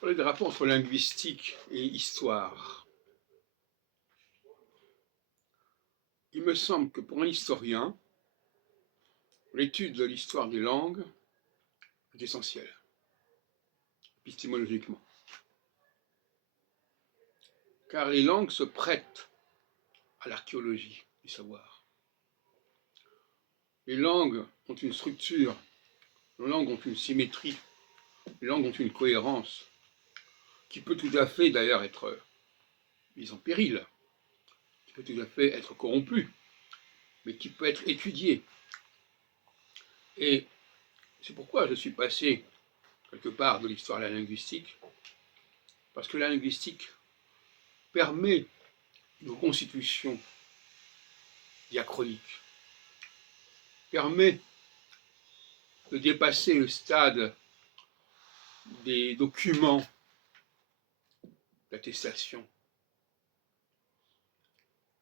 Parler des rapports entre linguistique et histoire. Il me semble que pour un historien, l'étude de l'histoire des langues est essentielle, épistémologiquement. Car les langues se prêtent à l'archéologie du savoir. Les langues ont une structure, les langues ont une symétrie, les langues ont une cohérence qui peut tout à fait d'ailleurs être mise en péril, qui peut tout à fait être corrompue, mais qui peut être étudiée. Et c'est pourquoi je suis passé quelque part de l'histoire à la linguistique, parce que la linguistique permet une reconstitution diachronique, permet de dépasser le stade des documents d'attestation.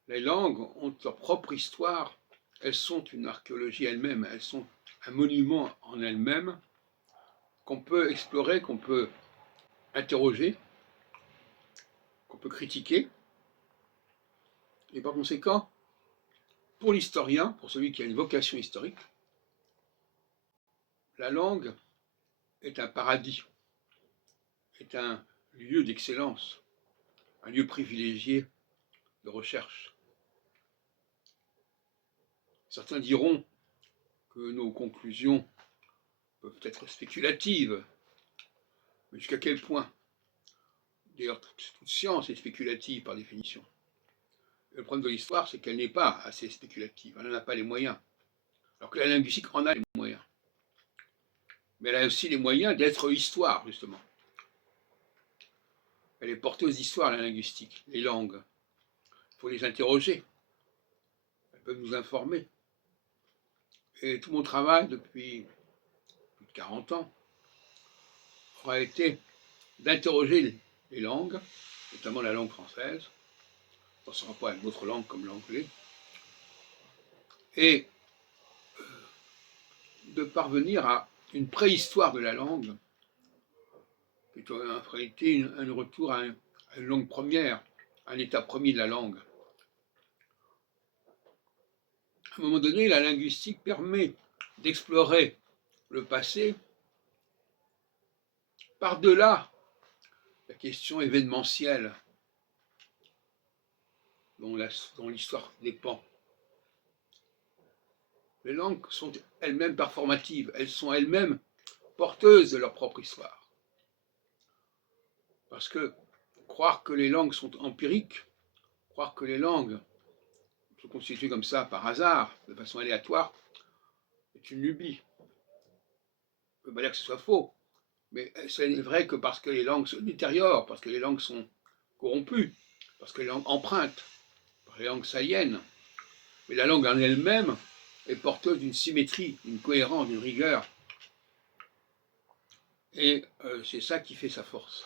Les langues ont leur propre histoire, elles sont une archéologie elles-mêmes, elles sont un monument en elles-mêmes qu'on peut explorer, qu'on peut interroger, qu'on peut critiquer. Et par conséquent, pour l'historien, pour celui qui a une vocation historique, la langue est un paradis, est un lieu d'excellence, un lieu privilégié de recherche. Certains diront que nos conclusions peuvent être spéculatives, mais jusqu'à quel point? D'ailleurs, toute science est spéculative par définition. Le problème de l'histoire, c'est qu'elle n'est pas assez spéculative, elle n'en a pas les moyens, alors que la linguistique en a les moyens. Mais elle a aussi les moyens d'être histoire, justement. Elle est porteuse d'histoire, la linguistique, les langues. Il faut les interroger, elles peuvent nous informer. Et tout mon travail depuis plus de 40 ans aura été d'interroger les langues, notamment la langue française, dans son rapport avec d'autres langues comme l'anglais, et de parvenir à une préhistoire de la langue, qui est en réalité un retour à une langue première, à un état premier de la langue. À un moment donné, la linguistique permet d'explorer le passé par-delà la question événementielle dont l'histoire dépend. Les langues sont elles-mêmes performatives, elles sont elles-mêmes porteuses de leur propre histoire. Parce que croire que les langues sont empiriques, croire que les langues se constituent comme ça par hasard, de façon aléatoire, est une lubie. On ne peut pas dire que ce soit faux, mais ce n'est vrai que parce que les langues se détériorent, parce que les langues sont corrompues, parce que les langues empruntent, par les langues saliennes. Mais la langue en elle-même est porteuse d'une symétrie, d'une cohérence, d'une rigueur. Et c'est ça qui fait sa force.